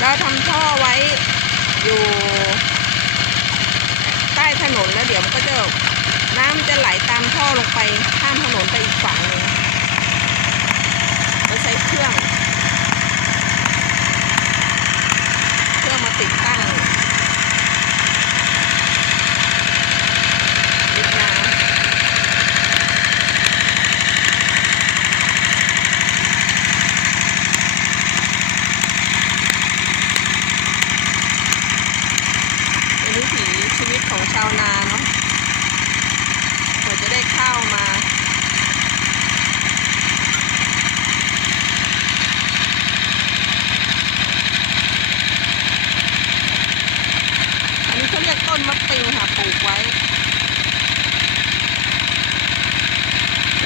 เราทำท่อไว้อยู่ใต้ถนนแล้วเดี๋ยวมันก็จะน้ำมันจะไหลตามท่อลงไปข้ามถนนไปอีกฝั่งหนึ่ง ข้าวมาอันนี้เขาเรียกต้นมะติงค่ะปลูกไว้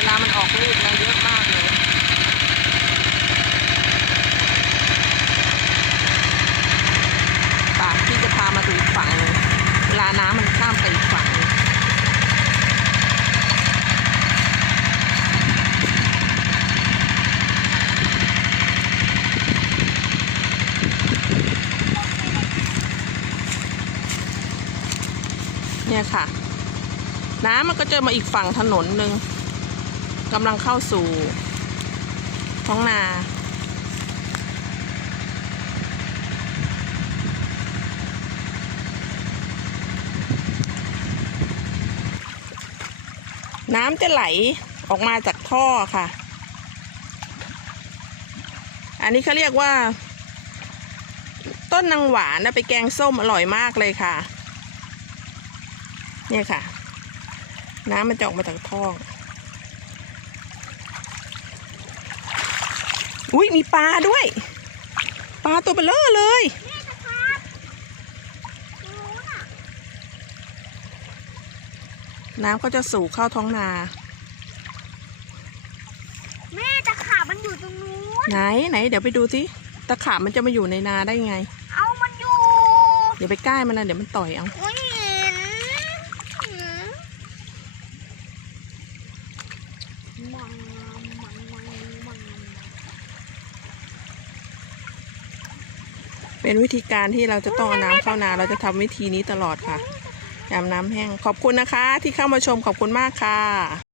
ลามันออกลูกนะเยอะมากเลย ปากที่จะพามาดูอีกฝั่งหนึงเวลาน้ำมันข้ามไปอีกฝั่งหนึง เนี่ยค่ะ น้ำมันก็จะมาอีกฝั่งถนนหนึ่งกำลังเข้าสู่ท้องนาน้ำจะไหลออกมาจากท่อค่ะ อันนี้เขาเรียกว่า ต้นนางหวานนะไปแกงส้มอร่อยมากเลยค่ะ เนี่ยค่ะ น้ำมันจะออกมาจากท่ออุ้ยมีปลาด้วย ปลาตัวเบลอเลยแม่จะครับรู้น่ะน้ำก็จะสู่เข้าท้องนา แม่ตะขาบมันอยู่ตรงนู้น ไหนไหนเดี๋ยวไปดูสิตะขาบมันจะมาอยู่ในนาได้ไง เอามันอยู่ เดี๋ยวไปใกล้มันนะเดี๋ยวมันต่อยเอา อุ้ยเห็นหืมมังมังมังมัง เป็นวิธีการที่เราจะต้องเอาน้ำเข้านา เราจะทำวิธีนี้ตลอดค่ะยามน้ำแห้ง ขอบคุณนะคะที่เข้ามาชมขอบคุณมากค่ะ